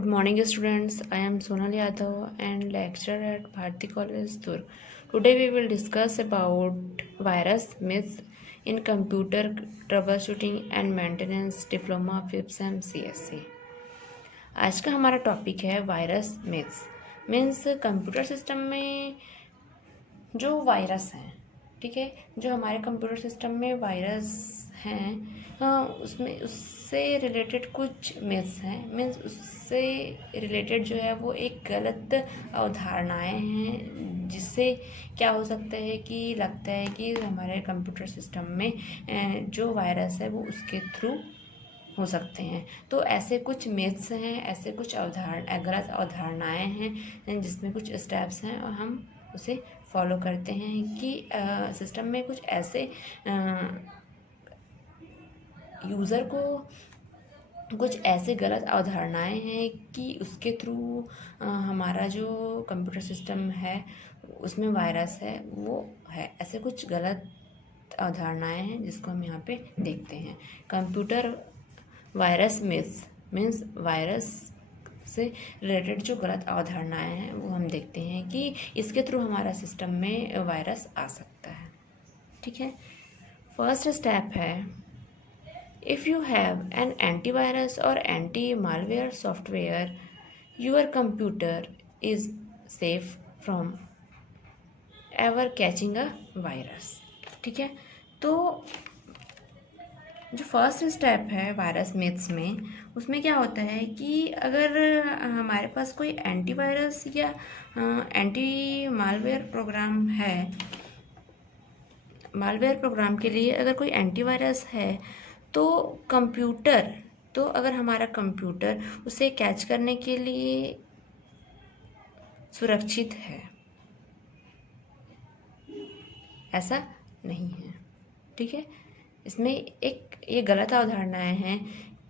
Good morning, students. I am Sonal Yadav and lecturer at Bharati College, Durg. Today we will discuss about virus myths in computer troubleshooting and maintenance diploma 5th sem CSC. आज का हमारा topic है virus myths. Means computer system में जो virus हैं, ठीक है, जो हमारे कंप्यूटर सिस्टम में वायरस हैं, उससे रिलेटेड कुछ मिथ्स हैं। मीन्स उससे रिलेटेड जो है वो एक गलत अवधारणाएं हैं, जिससे क्या हो सकता है कि लगता है कि हमारे कंप्यूटर सिस्टम में जो वायरस है वो उसके थ्रू हो सकते हैं। तो ऐसे कुछ मिथ्स हैं, ऐसे कुछ गलत अवधारणाएं हैं जिसमें कुछ स्टेप्स हैं और हम उसे फॉलो करते हैं कि सिस्टम में कुछ ऐसे यूज़र को कुछ ऐसे गलत अवधारणाएं हैं कि उसके थ्रू हमारा जो कंप्यूटर सिस्टम है उसमें वायरस है वो है। ऐसे कुछ गलत अवधारणाएं हैं जिसको हम यहाँ पे देखते हैं। Computer virus myths means virus से रिलेटेड जो गलत अवधारणाएं हैं वो हम देखते हैं कि इसके थ्रू हमारा सिस्टम में वायरस आ सकता है। ठीक है, फर्स्ट स्टेप है, if you have an antivirus और anti malware software your computer is safe from ever catching a virus. ठीक है, तो जो फर्स्ट स्टेप है वायरस मिथ्स में, उसमें क्या होता है कि अगर हमारे पास कोई एंटीवायरस या एंटी मालवेयर प्रोग्राम है, मालवेयर प्रोग्राम के लिए अगर कोई एंटीवायरस है तो अगर हमारा कंप्यूटर उसे कैच करने के लिए सुरक्षित है, ऐसा नहीं है। ठीक है, इसमें एक ये गलत अवधारणाएं हैं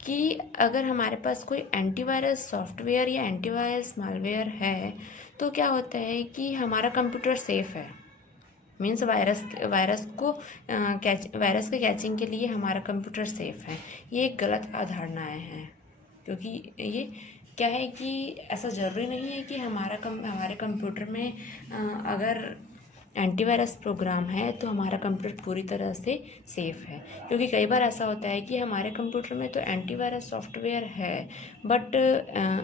कि अगर हमारे पास कोई एंटीवायरस सॉफ्टवेयर या एंटीवायरस मालवेयर है तो क्या होता है कि हमारा कंप्यूटर सेफ है। मीन्स वायरस के कैचिंग के लिए हमारा कंप्यूटर सेफ है। ये एक गलत अवधारणाएं हैं, क्योंकि ये क्या है कि ऐसा ज़रूरी नहीं है कि हमारे कंप्यूटर में अगर एंटीवायरस प्रोग्राम है तो हमारा कंप्यूटर पूरी तरह से सेफ़ है। क्योंकि कई बार ऐसा होता है कि हमारे कंप्यूटर में तो एंटीवायरस सॉफ्टवेयर है, बट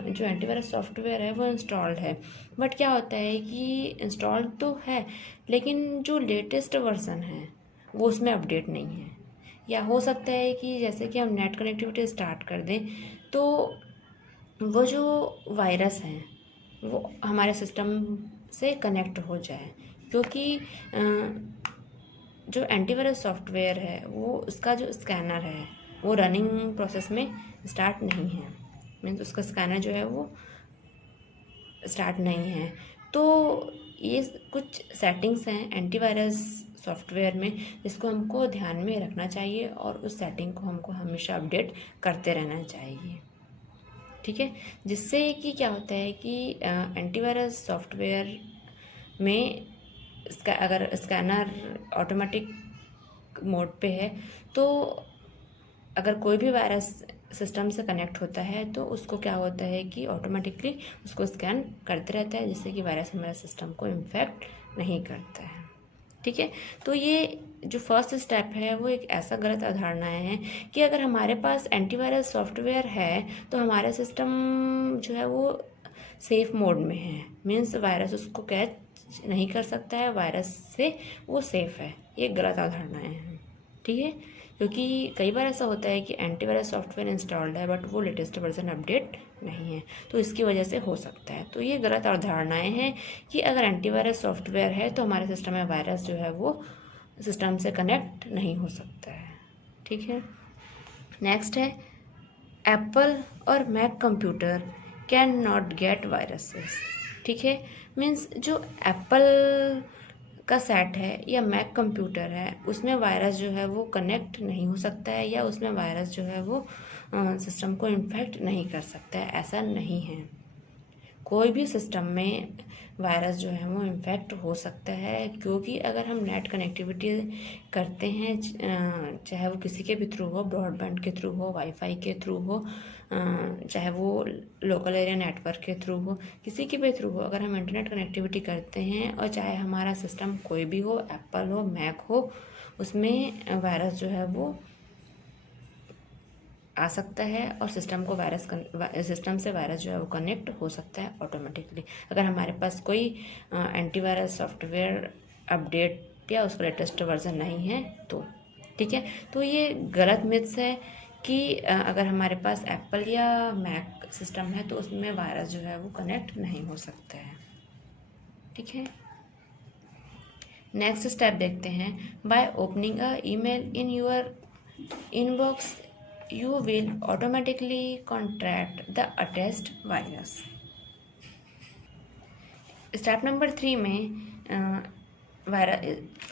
जो एंटीवायरस सॉफ्टवेयर है वो इंस्टॉल्ड है, बट क्या होता है कि इंस्टॉल्ड तो है लेकिन जो लेटेस्ट वर्जन है वो उसमें अपडेट नहीं है। या हो सकता है कि जैसे कि हम नेट कनेक्टिविटी स्टार्ट कर दें तो वो जो वायरस हैं वो हमारे सिस्टम से कनेक्ट हो जाए, क्योंकि जो एंटीवायरस सॉफ्टवेयर है वो उसका जो स्कैनर है वो रनिंग प्रोसेस में स्टार्ट नहीं है। मीन्स उसका स्कैनर जो है वो स्टार्ट नहीं है। तो ये कुछ सेटिंग्स हैं एंटीवायरस सॉफ्टवेयर में जिसको हमको ध्यान में रखना चाहिए और उस सेटिंग को हमको हमेशा अपडेट करते रहना चाहिए। ठीक है, जिससे कि क्या होता है कि एंटीवायरस सॉफ्टवेयर में अगर स्कैनर ऑटोमेटिक मोड पे है तो अगर कोई भी वायरस सिस्टम से कनेक्ट होता है तो उसको क्या होता है कि ऑटोमेटिकली उसको स्कैन करते रहता है, जिससे कि वायरस हमारे सिस्टम को इन्फेक्ट नहीं करता है। ठीक है, तो ये जो फर्स्ट स्टेप है वो एक ऐसा गलत अवधारणाएं हैं कि अगर हमारे पास एंटीवायरस सॉफ्टवेयर है तो हमारा सिस्टम जो है वो सेफ मोड में है। मीन्स वायरस उसको कैच नहीं कर सकता है, वायरस से वो सेफ है। ये गलत अवधारणाएं हैं। ठीक है, क्योंकि कई बार ऐसा होता है कि एंटीवायरस सॉफ्टवेयर इंस्टॉल्ड है बट वो लेटेस्ट वर्जन अपडेट नहीं है, तो इसकी वजह से हो सकता है। तो ये गलत अवधारणाएं हैं कि अगर एंटीवायरस सॉफ्टवेयर है तो हमारे सिस्टम में वायरस जो है वो सिस्टम से कनेक्ट नहीं हो सकता है। ठीक है, नेक्स्ट है, एप्पल और Mac computer can not get viruses. ठीक है, मीन्स जो एप्पल का सेट है या मैक कंप्यूटर है उसमें वायरस जो है वो कनेक्ट नहीं हो सकता है, या उसमें वायरस जो है वो सिस्टम को इन्फेक्ट नहीं कर सकता है। ऐसा नहीं है, कोई भी सिस्टम में वायरस जो है वो इन्फेक्ट हो सकता है, क्योंकि अगर हम नेट कनेक्टिविटी करते हैं चाहे वो किसी के भी थ्रू हो, ब्रॉडबैंड के थ्रू हो, वाईफाई के थ्रू हो, चाहे वो लोकल एरिया नेटवर्क के थ्रू हो, किसी के भी थ्रू हो, अगर हम इंटरनेट कनेक्टिविटी करते हैं और चाहे हमारा सिस्टम कोई भी हो, एप्पल हो, मैक हो, उसमें वायरस जो है वो आ सकता है और सिस्टम से वायरस जो है वो कनेक्ट हो सकता है ऑटोमेटिकली, अगर हमारे पास कोई एंटीवायरस सॉफ्टवेयर अपडेट या उसका लेटेस्ट वर्जन नहीं है तो। ठीक है, तो ये गलत मिथ्स है कि अगर हमारे पास एप्पल या मैक सिस्टम है तो उसमें वायरस जो है वो कनेक्ट नहीं हो सकता है। ठीक है, नेक्स्ट स्टेप देखते हैं। By opening a email in your inbox you will automatically contract the attached virus। Step number 3 में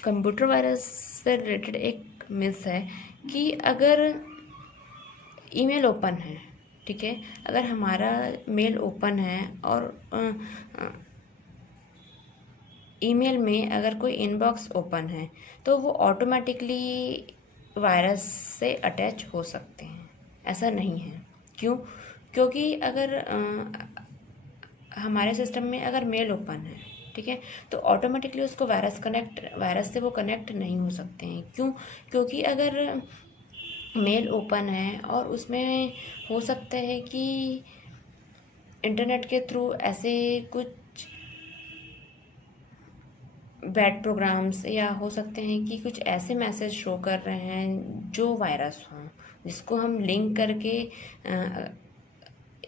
कंप्यूटर वायरस से रिलेटेड एक मिथ है कि अगर ईमेल ओपन है, ठीक है, अगर हमारा मेल ओपन है और ईमेल में अगर कोई इनबॉक्स ओपन है तो वो ऑटोमेटिकली वायरस से अटैच हो सकते हैं। ऐसा नहीं है। क्यों? क्योंकि अगर हमारे सिस्टम में अगर मेल ओपन है, ठीक है, तो ऑटोमेटिकली उसको वायरस से वो कनेक्ट नहीं हो सकते हैं। क्यों? क्योंकि अगर मेल ओपन है और उसमें हो सकता है कि इंटरनेट के थ्रू ऐसे कुछ बैड प्रोग्राम्स या हो सकते हैं कि कुछ ऐसे मैसेज शो कर रहे हैं जो वायरस हों, जिसको हम लिंक करके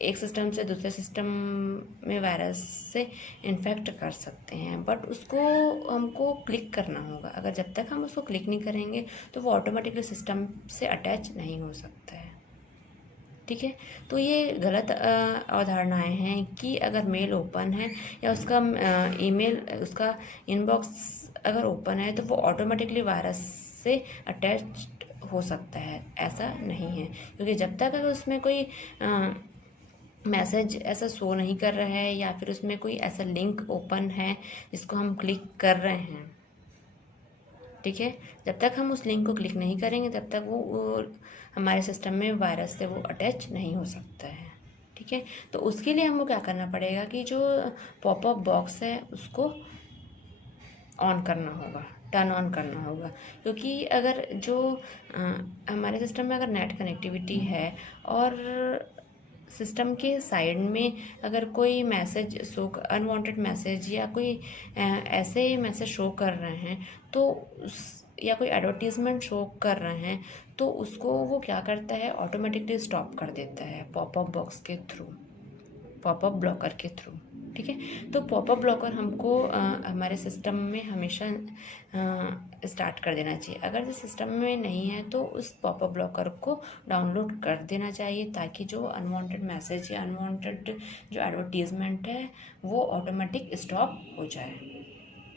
एक सिस्टम से दूसरे सिस्टम में वायरस से इन्फेक्ट कर सकते हैं। बट उसको हमको क्लिक करना होगा। अगर जब तक हम उसको क्लिक नहीं करेंगे तो वो ऑटोमेटिकली सिस्टम से अटैच नहीं हो सकता है। ठीक है, तो ये गलत अवधारणाएं हैं कि अगर मेल ओपन है या उसका ईमेल, उसका इनबॉक्स अगर ओपन है तो वो ऑटोमेटिकली वायरस से अटैच हो सकता है। ऐसा नहीं है, क्योंकि जब तक अगर उसमें कोई मैसेज ऐसा शो नहीं कर रहा है या फिर उसमें कोई ऐसा लिंक ओपन है जिसको हम क्लिक कर रहे हैं, ठीक है, जब तक हम उस लिंक को क्लिक नहीं करेंगे तब तक वो हमारे सिस्टम में वायरस से वो अटैच नहीं हो सकता है। ठीक है, तो उसके लिए हमको क्या करना पड़ेगा कि जो पॉपअप बॉक्स है उसको ऑन करना होगा, टर्न ऑन करना होगा। क्योंकि अगर जो हमारे सिस्टम में अगर नेट कनेक्टिविटी है और सिस्टम के साइड में अगर कोई मैसेज शो, अनवांटेड मैसेज या कोई ऐसे मैसेज शो कर रहे हैं तो या कोई एडवर्टीजमेंट शो कर रहे हैं तो उसको वो क्या करता है, ऑटोमेटिकली स्टॉप कर देता है पॉपअप बॉक्स के थ्रू, पॉपअप ब्लॉकर के थ्रू। ठीक है, तो पॉपअप ब्लॉकर हमको हमारे सिस्टम में हमेशा स्टार्ट कर देना चाहिए। अगर जो सिस्टम में नहीं है तो उस पॉपअप ब्लॉकर को डाउनलोड कर देना चाहिए, ताकि जो अनवांटेड मैसेज या अनवांटेड जो एडवर्टीजमेंट है वो ऑटोमेटिक स्टॉप हो जाए।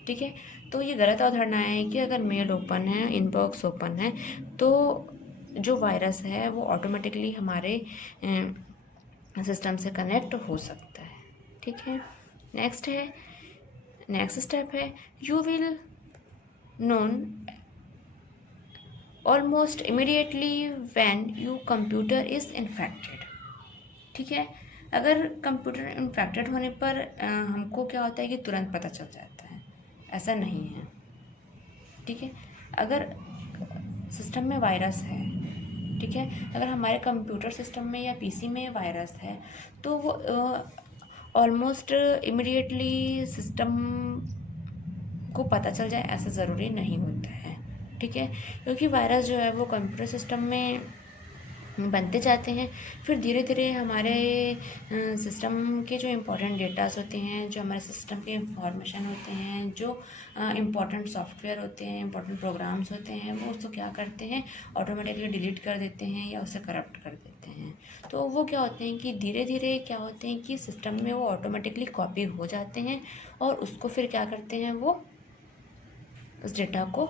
ठीक है, तो ये गलत अवधारणा है कि अगर मेल ओपन है, इनबॉक्स ओपन है तो जो वायरस है वो ऑटोमेटिकली हमारे सिस्टम से कनेक्ट हो सकता है। ठीक है, नेक्स्ट स्टेप है you will known almost immediately when you computer is infected. ठीक है, अगर कंप्यूटर इन्फेक्टेड होने पर हमको क्या होता है कि तुरंत पता चल जाता है, ऐसा नहीं है। ठीक है, अगर सिस्टम में वायरस है, ठीक है, अगर हमारे कंप्यूटर सिस्टम में या पीसी में वायरस है तो वो ऑलमोस्ट इमीडिएटली सिस्टम को पता चल जाए ऐसा ज़रूरी नहीं होता है। ठीक है, क्योंकि वायरस जो है वो कंप्यूटर सिस्टम में बनते जाते हैं, फिर धीरे धीरे हमारे सिस्टम के जो इम्पोर्टेंट डेटास होते हैं, जो हमारे सिस्टम के इंफॉर्मेशन होते हैं, जो इम्पोर्टेंट सॉफ्टवेयर होते हैं, इम्पोर्टेंट प्रोग्राम्स होते हैं, वो उसको क्या करते हैं, ऑटोमेटिकली डिलीट कर देते हैं या उसे करप्ट कर देते हैं। तो वो क्या होते हैं कि धीरे धीरे क्या होते हैं कि सिस्टम में वो ऑटोमेटिकली कॉपी हो जाते हैं और उसको फिर क्या करते हैं, वो उस डेटा को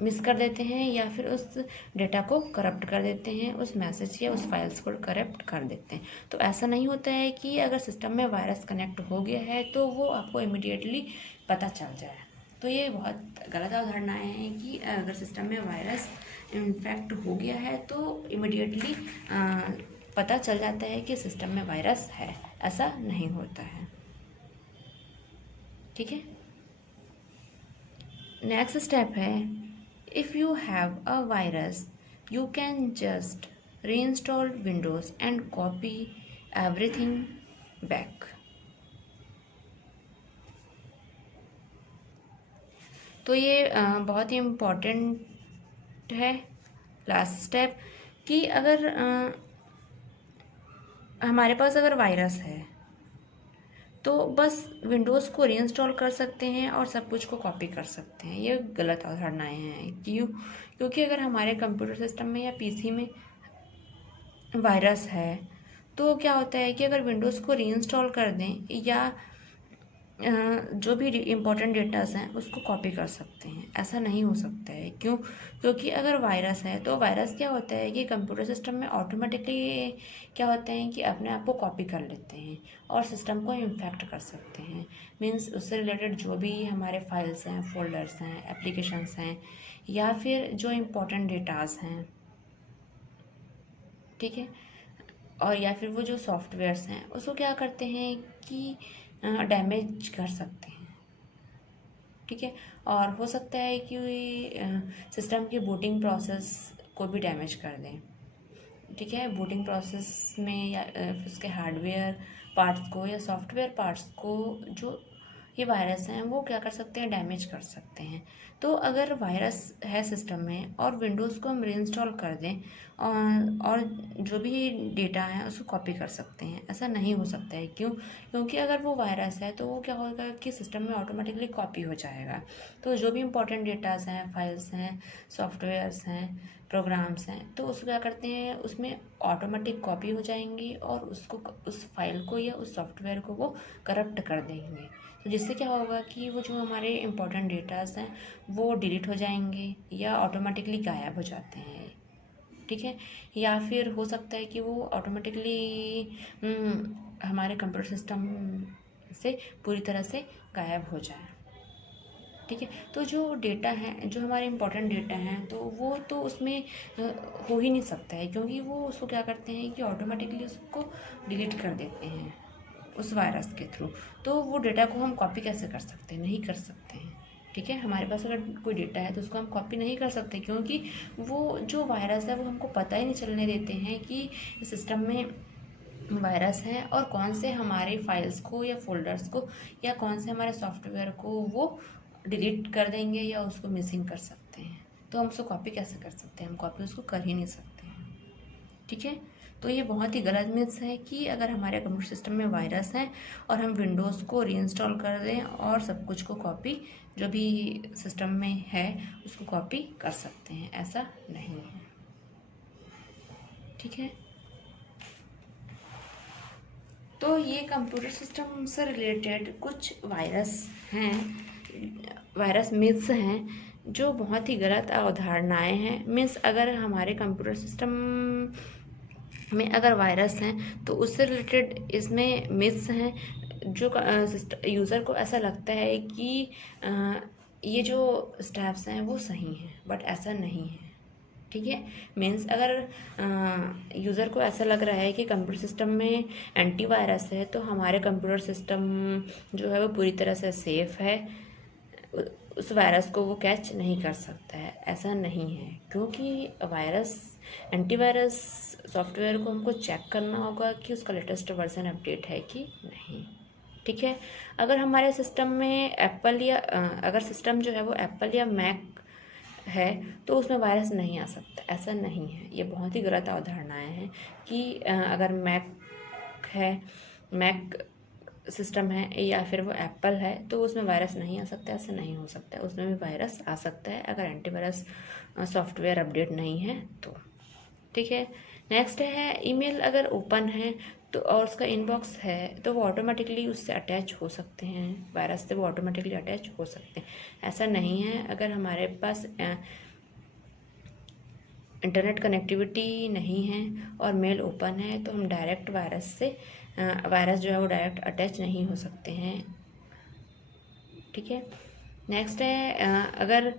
मिस कर देते हैं या फिर उस डेटा को करप्ट कर देते हैं, उस मैसेज या उस फाइल्स को करप्ट कर देते हैं। तो ऐसा नहीं होता है कि अगर सिस्टम में वायरस कनेक्ट हो गया है तो वो आपको इमीडिएटली पता चल जाए। तो ये बहुत गलत अवधारणाएं हैं कि अगर सिस्टम में वायरस इन्फेक्ट हो गया है तो इमिडिएटली पता चल जाता है कि सिस्टम में वायरस है। ऐसा नहीं होता है। ठीक है। नेक्स्ट स्टेप है, if you have a virus you can just reinstall Windows and copy everything back. तो ये बहुत ही इम्पॉर्टेंट है लास्ट स्टेप कि अगर हमारे पास अगर वायरस है तो बस विंडोज़ को रीइंस्टॉल कर सकते हैं और सब कुछ को कॉपी कर सकते हैं। ये गलत अवधारणाएं हैं। क्योंकि अगर हमारे कंप्यूटर सिस्टम में या पीसी में वायरस है तो क्या होता है कि अगर विंडोज़ को रीइंस्टॉल कर दें या जो भी इम्पोर्टेंट डेटास हैं उसको कॉपी कर सकते हैं। ऐसा नहीं हो सकता है। क्योंकि अगर वायरस है तो वायरस क्या होता है कि कंप्यूटर सिस्टम में ऑटोमेटिकली क्या होते हैं कि अपने आप को कॉपी कर लेते हैं और सिस्टम को इन्फेक्ट कर सकते हैं। मीन्स उससे रिलेटेड जो भी हमारे फाइल्स हैं, फोल्डर्स हैं, एप्लीकेशंस हैं या फिर जो इम्पोर्टेंट डेटास हैं, ठीक है, और या फिर वो जो सॉफ्टवेयर्स हैं उसको क्या करते हैं कि डैमेज कर सकते हैं। ठीक है। और हो सकता है कि सिस्टम की बूटिंग प्रोसेस को भी डैमेज कर दें। ठीक है। बूटिंग प्रोसेस में या उसके हार्डवेयर पार्ट्स को या सॉफ्टवेयर पार्ट्स को जो ये वायरस हैं वो क्या कर सकते हैं, डैमेज कर सकते हैं। तो अगर वायरस है सिस्टम में और विंडोज़ को हम रीइंस्टॉल कर दें और जो भी डेटा है उसको कॉपी कर सकते हैं। ऐसा नहीं हो सकता है। क्योंकि अगर वो वायरस है तो वो क्या होगा कि सिस्टम में ऑटोमेटिकली कॉपी हो जाएगा। तो जो भी इम्पोर्टेंट डेटास हैं, फाइल्स हैं, सॉफ्टवेयर्स हैं, प्रोग्राम्स हैं, तो उसको क्या करते हैं, उसमें ऑटोमेटिक कॉपी हो जाएंगी और उसको, उस फाइल को या उस सॉफ्टवेयर को वो करप्ट कर देंगे। तो जिससे क्या होगा कि वो जो हमारे इम्पोर्टेंट डेटास हैं वो डिलीट हो जाएंगे या ऑटोमेटिकली गायब हो जाते हैं। ठीक है। या फिर हो सकता है कि वो ऑटोमेटिकली हमारे कंप्यूटर सिस्टम से पूरी तरह से गायब हो जाए। ठीक है। तो जो डेटा है, जो हमारे इम्पोर्टेंट डेटा हैं, तो वो तो उसमें हो ही नहीं सकता है। क्योंकि वो उसको क्या करते हैं कि ऑटोमेटिकली उसको डिलीट कर देते हैं उस वायरस के थ्रू। तो वो डेटा को हम कॉपी कैसे कर सकते हैं, नहीं कर सकते हैं। ठीक है। हमारे पास अगर कोई डेटा है तो उसको हम कॉपी नहीं कर सकते क्योंकि वो जो वायरस है वो हमको पता ही नहीं चलने देते हैं कि सिस्टम में वायरस है और कौन से हमारे फाइल्स को या फोल्डर्स को या कौन से हमारे सॉफ्टवेयर को वो डिलीट कर देंगे या उसको मिसिंग कर सकते हैं। तो हम उसको कॉपी कैसे कर सकते हैं, हम कॉपी उसको कर ही नहीं सकते हैं। ठीक है। तो ये बहुत ही गलत मिथ्स है कि अगर हमारे कंप्यूटर सिस्टम में वायरस है और हम विंडोज़ को रीइंस्टॉल कर दें और सब कुछ को कॉपी, जो भी सिस्टम में है उसको कॉपी कर सकते हैं। ऐसा नहीं है। ठीक है। तो ये कंप्यूटर सिस्टम से रिलेटेड कुछ वायरस मिथ्स हैं जो बहुत ही गलत अवधारणाएं हैं। मीन्स अगर हमारे कंप्यूटर सिस्टम में अगर वायरस हैं तो उससे रिलेटेड इसमें मिथ्स हैं जो यूज़र को ऐसा लगता है कि ये जो स्टेप्स हैं वो सही हैं, बट ऐसा नहीं है। ठीक है। मीन्स अगर यूज़र को ऐसा लग रहा है कि कंप्यूटर सिस्टम में एंटीवायरस है तो हमारे कंप्यूटर सिस्टम जो है वो पूरी तरह से सेफ़ है, उस वायरस को वो कैच नहीं कर सकता है। ऐसा नहीं है। क्योंकि एंटीवायरस सॉफ्टवेयर को हमको चेक करना होगा कि उसका लेटेस्ट वर्जन अपडेट है कि नहीं। ठीक है। अगर हमारे सिस्टम में अगर सिस्टम जो है वो एप्पल या मैक है तो उसमें वायरस नहीं आ सकता। ऐसा नहीं है। ये बहुत ही गलत अवधारणाएं हैं कि अगर मैक सिस्टम है या फिर वो एप्पल है तो उसमें वायरस नहीं आ सकता। ऐसा नहीं हो सकता। उसमें भी वायरस आ सकता है अगर एंटीवायरस सॉफ्टवेयर अपडेट नहीं है तो। ठीक है। नेक्स्ट है, ईमेल अगर ओपन है तो और उसका इनबॉक्स है तो वो ऑटोमेटिकली उससे अटैच हो सकते हैं, वायरस से वो ऑटोमेटिकली अटैच हो सकते हैं। ऐसा नहीं है। अगर हमारे पास इंटरनेट कनेक्टिविटी नहीं है और मेल ओपन है तो हम डायरेक्ट वायरस जो है वो डायरेक्ट अटैच नहीं हो सकते हैं। ठीक है। नेक्स्ट है अगर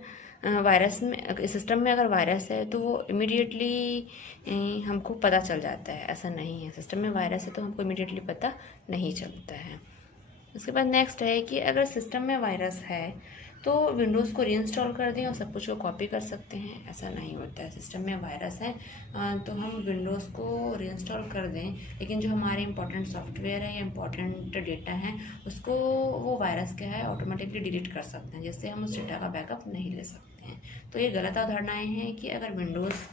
वायरस में सिस्टम में अगर वायरस है तो वो इमीडिएटली हमको पता चल जाता है, ऐसा नहीं है। सिस्टम में वायरस है तो हमको इमीडिएटली पता नहीं चलता है। उसके बाद नेक्स्ट है कि अगर सिस्टम में वायरस है तो विंडोज़ को रीइंस्टॉल कर दें और सब कुछ को कॉपी कर सकते हैं, ऐसा नहीं होता है। सिस्टम में वायरस है तो हम विंडोज़ को रीइंस्टॉल कर दें, लेकिन जो हमारे इंपॉर्टेंट सॉफ्टवेयर है या इंपॉर्टेंट डेटा है उसको वो वायरस क्या है ऑटोमेटिकली डिलीट कर सकते हैं, जिससे हम उस डेटा का बैकअप नहीं ले सकते हैं। तो ये गलत अवधारणाएँ हैं कि अगर विंडोज़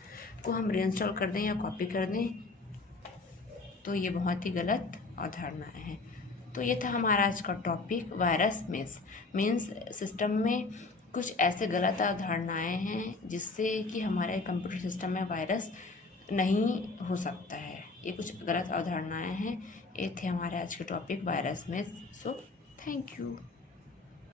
को हम रीइंस्टॉल कर दें या कॉपी कर दें तो ये बहुत ही गलत अवधारणाएँ हैं। तो ये था हमारा आज का टॉपिक, वायरस मीन्स सिस्टम में कुछ ऐसे गलत अवधारणाएँ हैं जिससे कि हमारे कंप्यूटर सिस्टम में वायरस नहीं हो सकता है। ये कुछ गलत अवधारणाएँ हैं। ये थे हमारे आज के topic virus. So thank you.